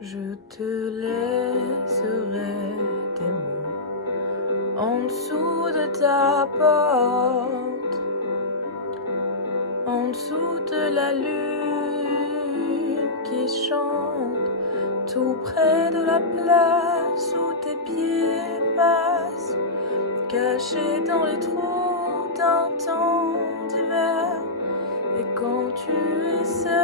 Je te laisserai des mots en dessous de ta porte, en dessous de la lune qui chante, tout près de la place où tes pieds passent, cachés dans les trous d'un temps d'hiver. Et quand tu es seul